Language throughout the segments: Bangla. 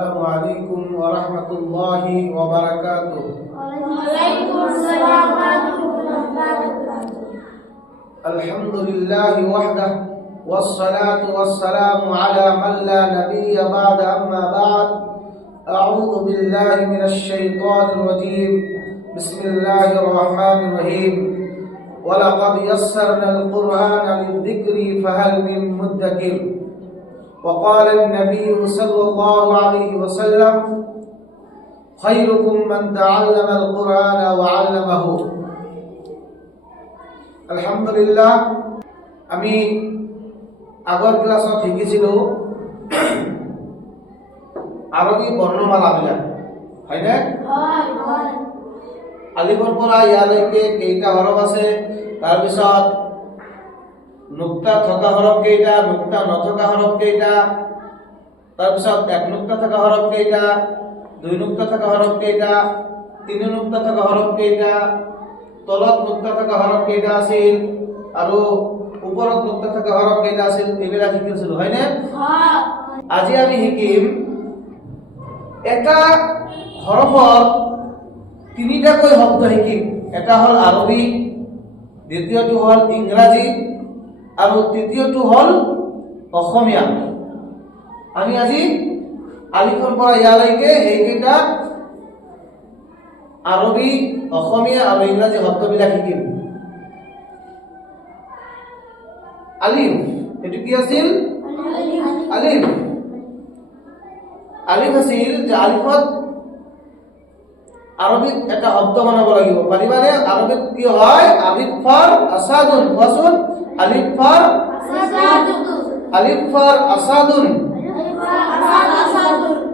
السلام عليكم ورحمة الله وبركاته. وعليكم السلام ورحمة الله وبركاته. الحمد لله وحده والصلاة والسلام على من لا نبي بعد. أما بعد، أعوذ بالله من الشيطان الرجيم. بسم الله الرحمن الرحيم. ولقد يسرنا القرآن للذكر فهل من مدكر. وقال النبي صلى الله عليه وسلم: خيركم من تعلم القرآن وعلمه. আলহামদুলিল্লাহ, আমি আগৰ ক্লাছত শিকিছিলো আরবি বর্ণমালা বিলাক, হয়নে? আলিফৰ পৰা ইয়ালৈকে কেইটা হৰফ আছে, তাৰপিছত নুক্তা থকা হরফ কেইটা, নুক্তা নথকা হরফ কেইটা, তাৰপিছত এক নুক্তা থকা হরফ কেইটা, দুই নুক্তা থকা হরফ কেইটা, তিনি নুক্তা থকা হরফ কেইটা, তলত নুক্তা থকা হরফ কেইটা আছিল আৰু ওপৰত নুক্তা থকা হরফ কেইটা আছিল, এইবিলাক শিকিছিলো, হয়নে? আজি আমি শিকিম এটা হরফৰ তিনিটাকৈ শব্দ শিকিম। এটা হল আরবি, দ্বিতীয়টো হল ইংৰাজী আৰু তৃতীয়টো হল অসমীয়া। আমি আজি আলিফৰ পৰা ইয়ালৈকে এইকেইটা আরবি, অসমীয়া আৰু ইংৰাজী শব্দবিলাক শিকিম। আলিফ, এটো কি আছিল? আলিফ। আলিফ আছিল যে আলিফত আরবিত এটা শব্দ বনাব লাগিব। পাৰিবানে? আরবিত কি হয়? আলিফ ফর আসাদুন। কোৱাচোন, আলিফ ফর আসাদুন।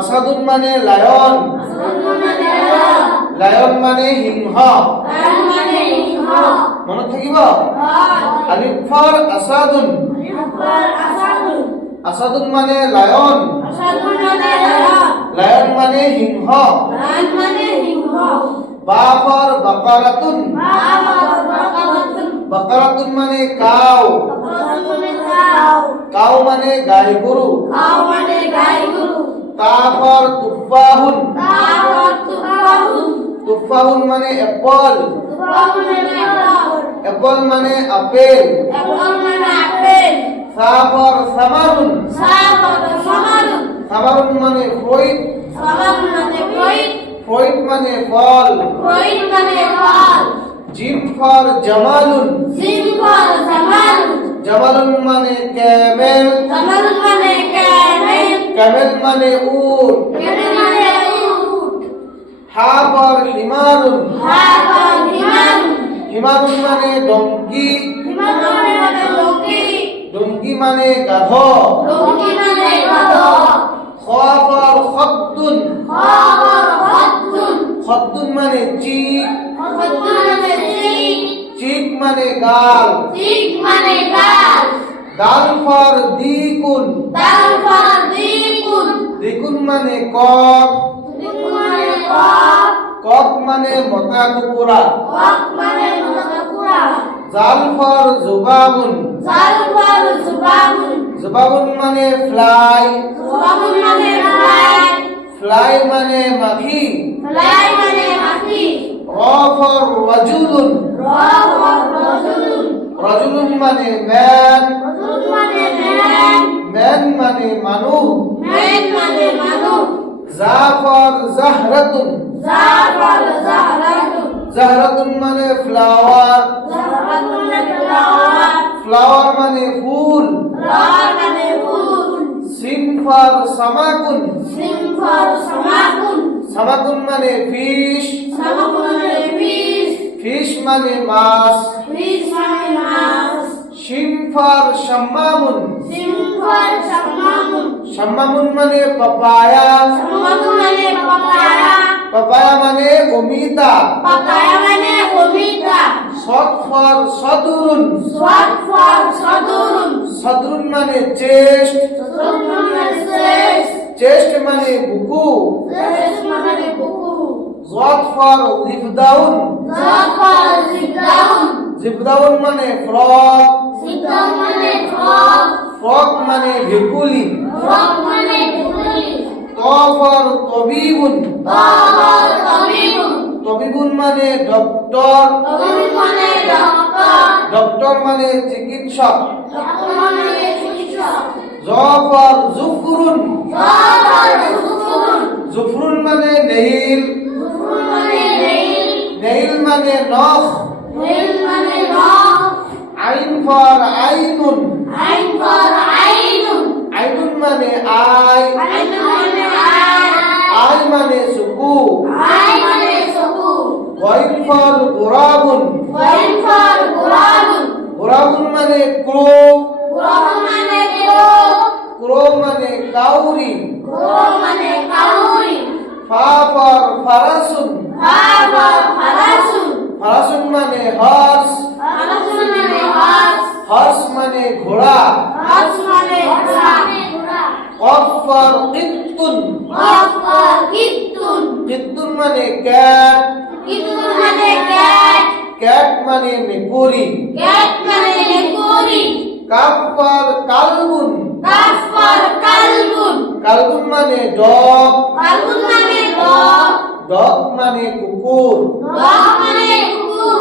আসাদুন মানে লায়ন, লায়ন মানে সিংহ। মনত থাকিব? আলিফ ফর আসাদুন। আসাদুন মানে লায়ন, লায়ন মানে সিংহ। বা ফর বাকারাতুন। বাকারাতুন মানে কাউ, কাউ মানে গাই গরু। তা ফর তুফাহুন। তুফাহুন মানে এপল, এপল মানে আপেল। সা ফর সামারুন। সামারুন মানে ফ্রুইট, ফ্রুইট মানে ফল। Gym for জামালুন। জামালুন মানে ক্যামেল, ক্যামেল মানে উট। হা ফর হিমারুন। হিমারুন মানে ডঙ্কি, ডঙ্কি মানে গাধ। খ ফর খদ্দুন। খদ্দুন মানে চিক, চিক মানে গাল। দাল ফর দ্বিগুণ। দ্বিগুণ মানে কক, কক মানে মতা কুকুরা। জাল ফর জুবাবুন। জুবাবুন মানে ফ্লাই, ফ্লাই মানে মাখি। র ফর রাজুলুন। রাজুলুন মানে ম্যান, ম্যান মানে মানুষ। জা ফর জাহরাতুন। জাহরাতুন মানে ফ্লাওয়ার, ফ্লাওয়ার মানে ফুল। Scene for সামাকুন। সামাকুন মানে ফিশ, ফিশ মানে মাছ। শিন ফর শাম্মামুন। শাম্মামুন মানে পাপায়া, পাপায়া মানে অমিতা। সদ ফর সদরুন। সদরুন মানে চেস্ট, চেস্ট মানে বুকু। জদ ফর জিবদাউন। জিবদাউন মানে ফ্রক, ফ্রক মানে ভেকুলি। ত তফর তবিবুন, তফর তবিবুন, তবিবুন মানে ডক্টর, তবিবুন মানে ডক্টর, ডক্টর মানে চিকিৎসক। ডক্টর মানে চিকিৎসক। জফর জুফরুন, তফর জুফরুন, জুফরুন মানে নেইল, জুফরুন মানে নেইল, নেইল মানে নখ। নেইল মানে নখ। আইন ফর আইনুন, আইন ফর আইনুন, আইনুন মানে আই, আইন মানে আই, আই মানে চকু। আই মানে চকু। গইন ফর গোরাবুন, গইন ফর গোরাবুন, গোরাবুন মানে ক্রো, গোরাবুন মানে ক্রো, ক্রো মানে কাউরি। ক্রো মানে কাউরি। ফা ফর ফারাসুন, ফা ফর ফারাসুন, ফারাসুন মানে হর্স, ফারাসুন মানে হর্স, হর্স মানে ঘোড়া। হর্স মানে ঘোড়া। কফ ফর কিত্তুন, কফ ফর কিত্তুন, কিত্তুন মানে ক্যাট, কিত্তুন মানে ক্যাট, ক্যাট মানে মেকুরি। ক্যাট মানে মেকুরি। কাফ ফর কালবুন, কাফ ফর কালবুন, কালবুন মানে ডগ, কালবুন মানে ডগ, ডগ মানে কুকুর। ডগ মানে কুকুর।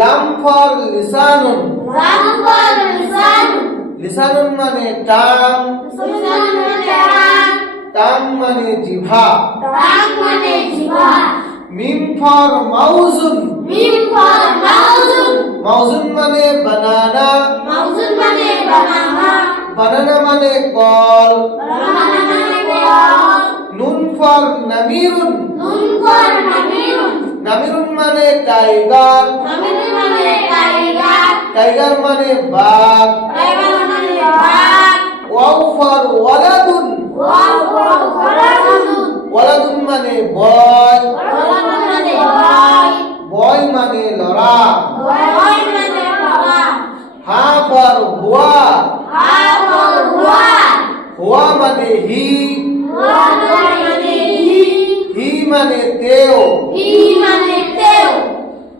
লাম ফর লিসানুন, লাম ফর লিসান, লিসানুন মানে টাং, লিসান মানে টাং, টাং মানে জিভা। টাং মানে জিহ্বা। মিম ফর মাউজুন, মিম ফর মাউজুন, মাউজুন মানে বানানা, মাউজুন মানে বানানা, বানানা মানে কল। বানানা মানে কল। নুন ফর নামিরুন, নুন ফর নামিরুন, নামিরুন মানে টাইগার, নামিরুন মানে টাইগার, টাইগার মানে বাঘ। টাইগার মানে বাঘ। ওয়াও ফর ওয়ালাদুন, ওয়াও ফর ওয়ালাদুন, ওয়ালাদুন মানে বয়, ওয়ালাদুন মানে বয়, বয় মানে লড়া। বয় মানে বাবা। হা ফর হুয়া, হা ফর হুয়া, হুয়া মানে হি, হুয়া মানে হি, হি মানে তেও। হি মানে তেও।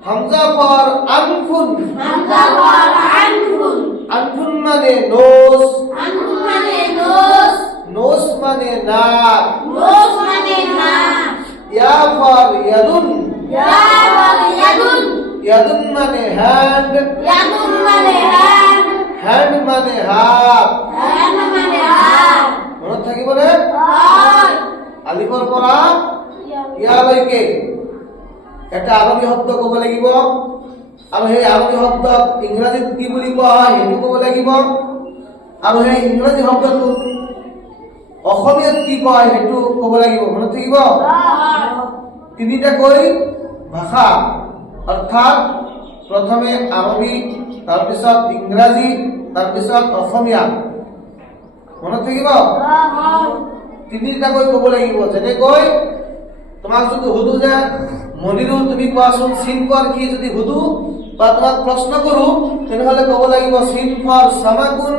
হামজা ফর আনফুন, হামজা ফর আনফুন, আনফুন মানে নোস, আনফুন মানে নোস, নোস মানে নাক। নোস মানে নাক। ইয়া ফর ইয়াদুন, ইয়া ফর ইয়াদুন, ইয়াদুন মানে হ্যান্ড, ইয়াদুন মানে হ্যান্ড, হ্যান্ড মানে হাত। হ্যান্ড মানে হাত। মনত থাকিবনে? হয়। আলিফৰ পৰা ইয়ালৈকে এটা আৰবী শব্দ ক'ব লাগিব আৰু সেই আৰবী শব্দক ইংৰাজীত কি বুলি কোৱা হয় সেইটো ক'ব লাগিব আৰু সেই ইংৰাজী শব্দটো অসমীয়াত কি কোৱা হয় সেইটো ক'ব লাগিব। মনত থাকিব? তিনিটাকৈ ভাষা অৰ্থাৎ প্ৰথমে আৰবী, তাৰপিছত ইংৰাজী, তাৰপিছত অসমীয়া। মনত থাকিব? তিনিটাকৈ ক'ব লাগিব। যেনেকৈ তোমাক যদি সুধো যে মনিৰুল তুমি কোৱাচোন চিন ফৰ কি যদি সুধো বা তোমাক প্ৰশ্ন কৰো তেনেহলে ক'ব লাগিব চিন ফৰ সামাকুন,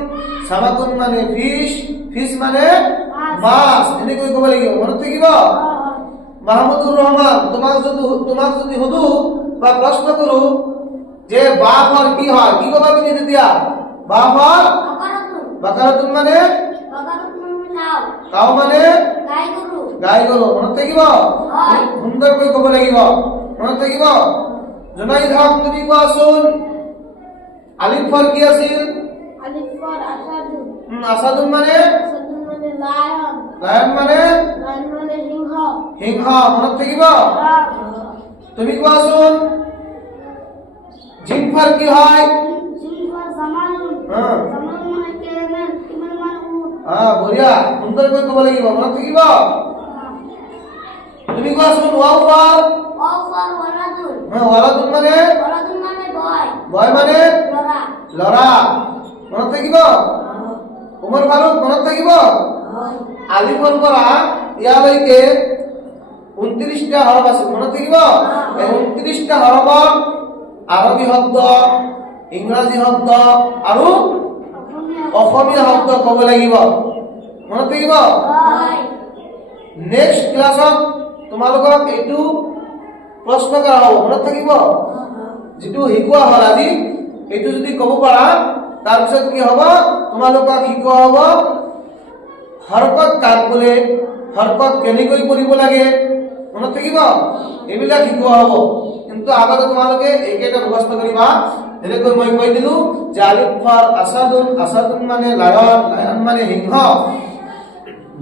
সামাকুন মানে ফিশ, ফিশ মানে মাছ, এনেকৈ ক'ব লাগিব। মনত থাকিব? মাহমুদুর রহমান তোমাক যদি সুধো বা প্ৰশ্ন কৰো যে বা ফৰ কি হয় কি ক'বা তুমি তেতিয়া? বা ফৰ বাকারাতুন মানে কাউ মানে গাই গৰু। মনত থাকিব? সুন্দৰকৈ ক'ব লাগিব। মনত থাকিব? জুনাইদ হক তুমি কোৱাচোন আলিফ ফৰ কি আছিল? আসাদুন মানে লায়ন মানে সিংহ। মনত থাকিব? তুমি কোৱাচোন জিম ফৰ কি হয়? বঢ়িয়া, সুন্দৰকৈ ক'ব লাগিব। মনত থাকিব? তুমি কোৱাচোন ওয়াও ফৰ? ওয়ালাদুন মানে বয় মানে লৰা। মনত থাকিব? উমৰ ফাৰুক মনত থাকিব? আলিফৰ পৰা ইয়ালৈকে 29টা হৰফ আছে। মনত থাকিব? এই 29টা হৰফৰ আৰবী শব্দ, ইংৰাজী শব্দ আৰু অসমীয়া শব্দ ক'ব লাগিব। মনত থাকিব? নেক্সট ক্লাছত তোমালোকক এইটো প্ৰশ্ন কৰা হ'ব। মনত থাকিব? যিটো শিকোৱা হ'ল আজি এইটো যদি ক'ব পাৰা তাৰপিছত কি হ'ব তোমালোকক শিকোৱা হ'ব হৰকত কাক বোলে, হৰকত কেনেকৈ কৰিব লাগে মনত থাকিব এইবিলাক শিকোৱা হ'ব কিন্তু আগতে তোমালোকে এইকেইটা মুখস্থ কৰিবা যেনেকৈ মই কৈ দিলো যে আলিফ ফৰ আসাদুন আসাদুন মানে লায়ন লায়ন মানে সিংহ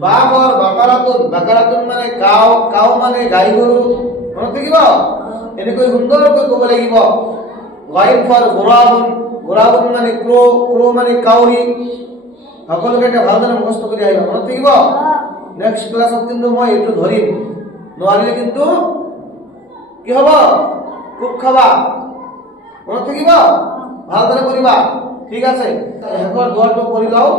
বা ফৰ বাকাৰাতুন বাকাৰাতুন মানে কাউ কাউ মানে গাই গৰু মনত থাকিব এনেকৈ সুন্দৰকৈ ক'ব লাগিব গাইন ফৰ গোৰাবুন গোৰাবুন মানে ক্ৰো ক্ৰো মানে কাউৰী সকলোকে এটা ভালদৰে মুখস্থ কৰি আহিবা মনত থাকিব নেক্সট ক্লাছত কিন্তু মই এইটো ধৰিম নোৱাৰিলে কিন্তু কি হ'ব খুব খাবা মনত থাকিব ভালদৰে কৰিবা ঠিক আছে শেষৰ দোৱাটো কৰি লও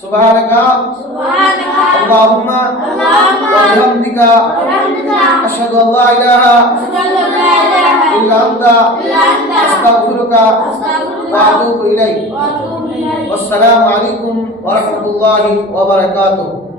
সুবহানাকা সুবহানাকা আল্লাহুম্মা আল্লাহুম্মা ওয়া বিহামদিকা বিহামদিকা আশহাদু আল্লা ইলাহা আশহাদু আল্লা ইলাহা ইল্লা আনতা ইল্লা আনতা আস্তাগফিরুকা আস্তাগফিরুকা ওয়া আতুবু ইলাইক ওয়া আতুবু ইলাইক ওয়াসসালামু আলাইকুম ওয়া রাহমাতুল্লাহি ওয়া বারাকাতুহু